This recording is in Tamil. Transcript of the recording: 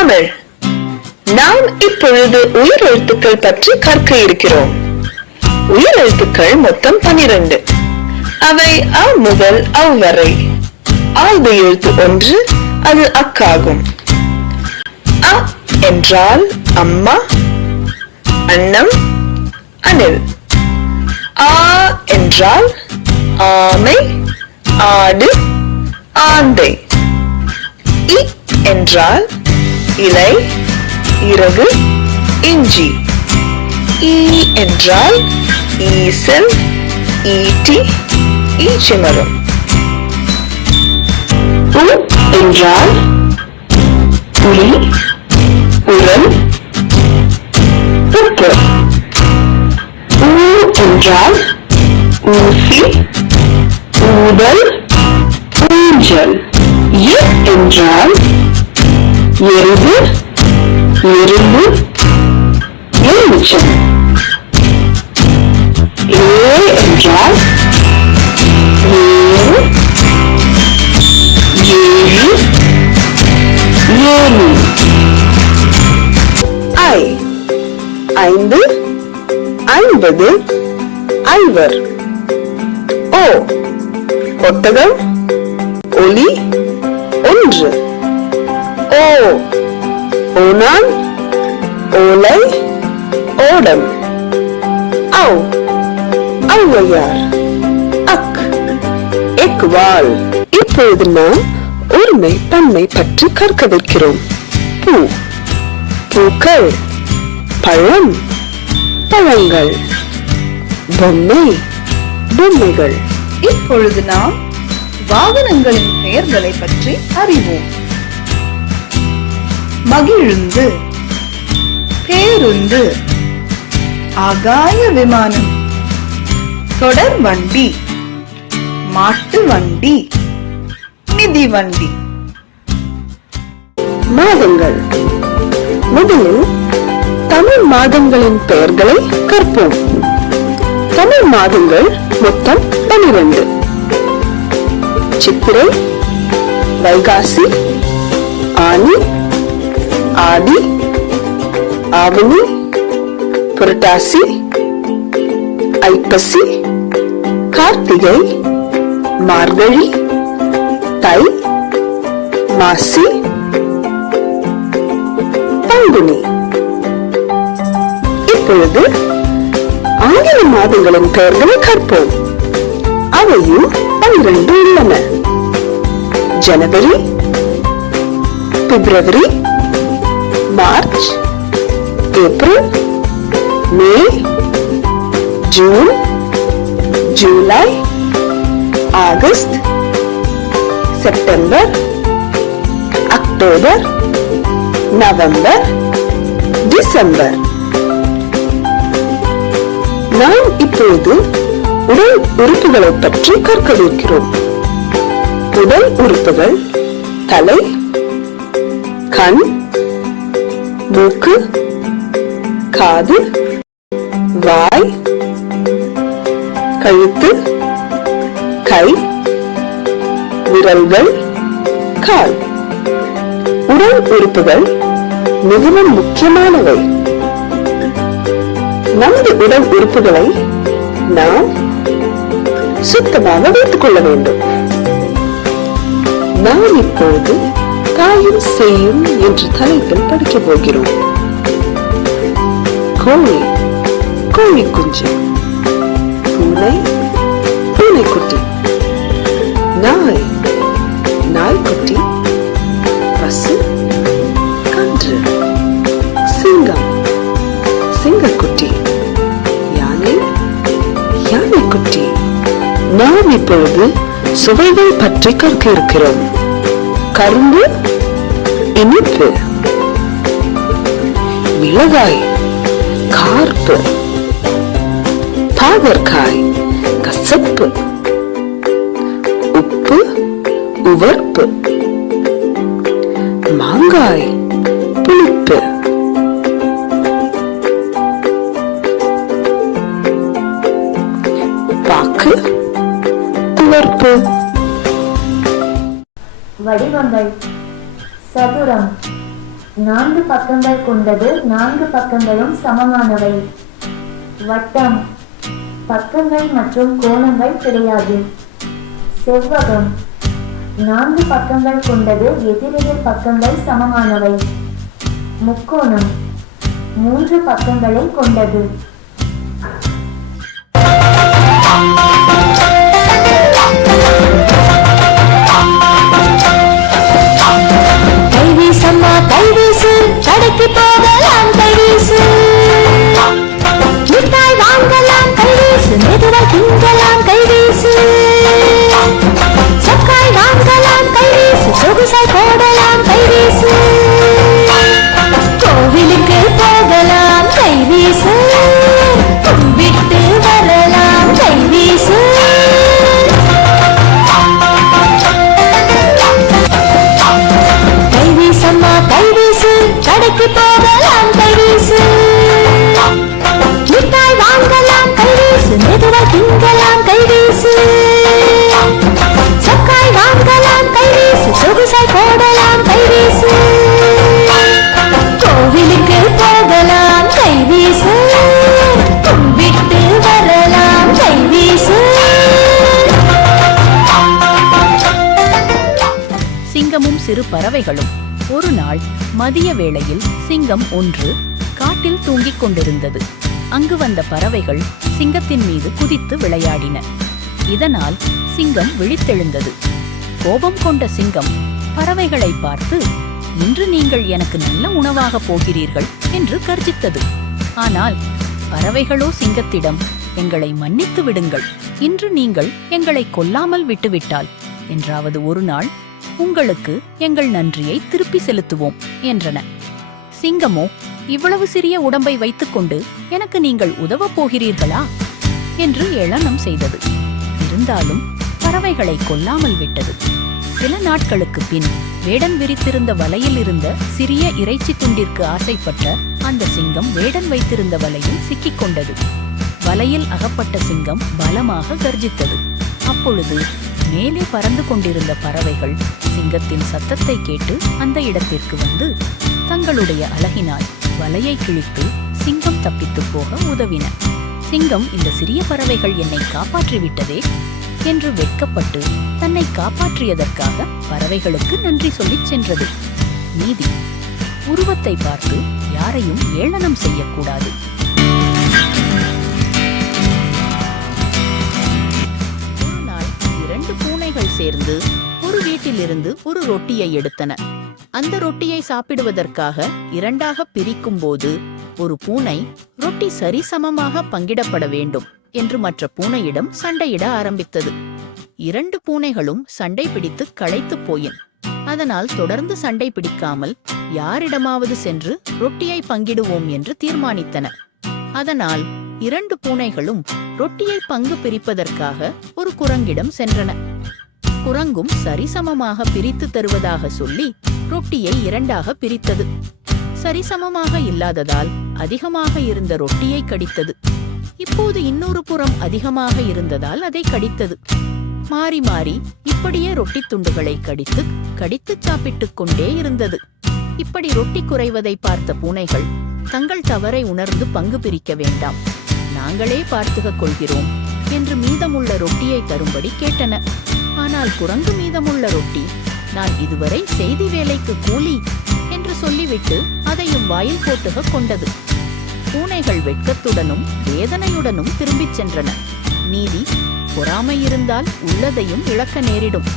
தமிழ். நாம் இப்பொழுது உயிர் எழுத்துக்கள் பற்றி கற்க இருக்கிறோம். உயிர் எழுத்துக்கள் மொத்தம் 12. அவை அ முதல் அவ் வரை. ஆய்வு எழுத்து ஒன்று, அது அக்காகும். அ என்றால் அம்மா, அன்னம், அணில். ஆ என்றால் ஆமை, ஆடு, ஆந்தை. இ என்றால் இலை, இறகு, இஞ்சி. ஈ என்றால் ஈசல், ஈட்டி, ஈச்சமரம். உ என்றால் புலி, உரல், உப்பு. ஊ என்றால் ஊசி, ஊதல், ஊஞ்சல். எ என்றால் எருது, எறும்பு, எலுமிச்சம். ஏ என்றால் ஏறு, ஏழு, ஏணி. ஐ ஐந்து, ஐம்பது, ஐவர். ஓ ஒட்டகம், ஒலி, ஒன்று. ஓ ஓனான், ஓலை, ஓடம். ஔ ஔவையார், அக் எக்வால். இப்பொழுது நாம் ஒருமை பன்மை பற்றி கற்கவிருக்கிறோம். பூ பூக்கள், பழம் பழங்கள், பொம்மை பொம்மைகள். இப்பொழுது நாம் வாகனங்களின் பெயர்களை பற்றி அறிவோம். மகிழுந்து, பேருந்து, ஆகாய விமானம், தொடர் வண்டி, மாட்டு வண்டி, மிதிவண்டி. மாதங்கள். முதலில் தமிழ் மாதங்களின் பெயர்களை கற்போம். தமிழ் மாதங்கள் மொத்தம் 12. சித்திரை, வைகாசி, ஆனி, ஆடி, ஆவணி, புரட்டாசி, ஐப்பசி, கார்த்திகை, மார்கழி, தை, மாசி, பங்குனி. இப்பொழுது ஆங்கில மாதங்களின் பெயர்களை கற்போம். அவையும் 12 உள்ளன. ஜனவரி, பிப்ரவரி, மார்ச், ஏப்ரல், மே, ஜூன், ஜூலை, August, September, October, November, December. நாம் இப்போது உடல் உறுப்புகளை பற்றி கற்கவிருக்கிறோம். உடல் உறுப்புகள் தலை, கண், மூக்கு, காது, வாய், கழுத்து, கை, விரல்கள், கால். உடல் உறுப்புகள் மிகவும் முக்கியமானவை. நமது உடல் உறுப்புகளை நாம் சுத்தமாக வைத்துக் கொள்ள வேண்டும். நாம் இப்போது தாயும் செய்யும் என்ற தலைப்பில் படிக்கப் போகிறோம். கோழி, கோழி குஞ்சு. பூனை, பூனைக்குட்டி. நாய், நாய்க்குட்டி. பசு, கன்று. சிங்கம், சிங்கக்குட்டி. யானை, யானைக்குட்டி. நாம் இப்பொழுது சுவைகள் பற்றி கற்க இருக்கிறோம். கரும்பு, இனிப்பு. மிளகாய், கார்ப்பு. பாகற்காய், கசப்பு. உப்பு, உவர்ப்பு. மாங்காய், புளிப்பு. பாக்கு, துவர்ப்பு. வடிவங்கள்: சதுரம், 4 பக்கங்கள் கொண்டது. 4 பக்கங்களும் சமமானவை. வட்டம். பக்கங்கள் மற்றும் கோணங்கள் கிடையாது. செவ்வகம். 4 பக்கங்கள் கொண்டது. எதிரெதிர் பக்கங்கள் சமமானவை. முக்கோணம். 3 பக்கங்களை கொண்டது. கைவீசம்மா கைவீசு, கடைக்கு போகலாம் கைவீசு, மிட்டாய் வாங்கலாம் கைவீசு, மெதுவாய் திங்கலாம் கைவீசு, சக்காய் வாங்கலாம் கைவீசு, சொகுசாய் போடலாம் கைவீசு, கோவிலுக்கு போகலாம் கைவீசு, கும்பிட்டு வரலாம் கைவீசு. கைவீசம்மா கைவீசு, கடைக்கு போகலாம் கைவீசு, மிட்டாய் வாங்கலாம் கைவீசு, மெதுவாய் திங்கலாம் கைவீசு, சக்காய் வாங்கலாம் கைவீசு, சொகுசாய் போடலாம் கைவீசு, கோவிலுக்கு போகலாம் கைவீசு, கும்பிட்டு வரலாம் கைவீசு. சிங்கமும் சிறு பறவைகளும். ஒரு நாள் மதிய வேளையில் சிங்கம் ஒன்று காட்டில் தூங்கிக் கொண்டிருந்தது. அங்கு வந்த பறவைகள் சிங்கத்தின் மீது குதித்து விளையாடின. இதனால் சிங்கம் விழித்தெழுந்தது. கோபம் கொண்ட சிங்கம் பறவைகளை பார்த்து, இன்று நீங்கள் எனக்கு நல்ல உணவாக போகிறீர்கள் என்று கர்ஜித்தது. ஆனால் பறவைகளோ சிங்கத்திடம், எங்களை மன்னித்து விடுங்கள், இன்று நீங்கள் எங்களை கொல்லாமல் விட்டுவிட்டால் என்றாவது ஒரு நாள் உங்களுக்கு எங்கள் நன்றியை திருப்பி செலுத்துவோம் என்றன. சிங்கமோ, இவ்வளவு சிறிய உடம்பை வைத்துக்கொண்டு எனக்கு நீங்கள் உதவப் போகிறீர்களா என்று ஏளனம் செய்தது. இருந்தாலும் பறவைகளை கொல்லாமல் விட்டது. சில நாட்களுக்கு பின் வேடன் விரித்திருந்த வலையில் இருந்த சிறிய இறைச்சி துண்டிற்கு ஆசைப்பட்ட அந்த சிங்கம் வேடன் வைத்திருந்த வலையில் சிக்கிக் கொண்டது. வலையில் அகப்பட்ட சிங்கம் பலமாக கர்ஜித்தது. அப்பொழுது மேலே பறந்து கொண்டிருந்த பறவைகள் சிங்கத்தின் சத்தத்தை கேட்டு அந்த இடத்திற்கு வந்து தங்களுடைய அலகினால் வலையை கிழித்து சிங்கம் தப்பித்து போக உதவின. சிங்கம், இந்த சிறிய பறவைகள் என்னை காப்பாற்றிவிட்டதே என்று வெட்கப்பட்டு தன்னை காப்பாற்றியதற்காக பறவைகளுக்கு நன்றி சொல்லிச் சென்றது. நீதி: உருவத்தை பார்த்து யாரையும் ஏளனம் செய்யக்கூடாது. ஒரு நாள் 2 பூனைகள் சேர்ந்து ஒரு வீட்டிலிருந்து ஒரு ரொட்டியை எடுத்தன. அந்த ரொட்டியை சாப்பிடுவதற்காக 2ஆக பிரிக்கும் போது ஒரு பூனை ரொட்டி சரிசமமாக பங்கிடப்பட வேண்டும் என்று மற்ற பூனையிடம் சண்டையிட ஆரம்பித்தது. 2 பூனைகளும் சண்டை பிடித்து களைத்து போயின. அதனால் தொடர்ந்து சண்டை பிடிக்காமல் யாரிடமாவது சென்று ரொட்டியை பங்கிடுவோம் என்று தீர்மானித்தன. அதனால் 2 பூனைகளும் ரொட்டியை பங்கு பிரிப்பதற்காக ஒரு குரங்கிடம் சென்றன. குரங்கும் சரிசமமாக பிரித்து தருவதாக சொல்லி ரொட்டியை 2ஆக பிரித்தது. சரிசமமாக இல்லாததால் அதிகமாக இருந்த ரொட்டியை கடித்தது. இப்போது இன்னொரு புறம் அதிகமாக இருந்ததால் அதை கடித்தது. மாறி மாறி இப்படியே ரொட்டி துண்டுகளை கடித்து கடித்து சாப்பிட்டுக் கொண்டே இருந்தது. இப்படி ரொட்டி குறைவதை பார்த்த பூனைகள் தங்கள் தவறை உணர்ந்து பங்கு பிரிக்க வேண்டாம், நாங்களே பார்த்துக் கொள்கிறோம் என்று மீதமுள்ள ரொட்டியை தரும்படி கேட்டன. ஆனால் குரங்கு மீதமுள்ள ரொட்டி, நான் இதுவரை செய்தி வேலைக்கு கூலி என்று சொல்லிவிட்டு அதையும் வாயில் போட்டுக கொண்டது. பூனைகள் வெட்கத்துடனும் வேதனையுடனும் திரும்பிச் சென்றன. நீதி: பொறாமை இருந்தால் உள்ளதையும் இழக்க நேரிடும்.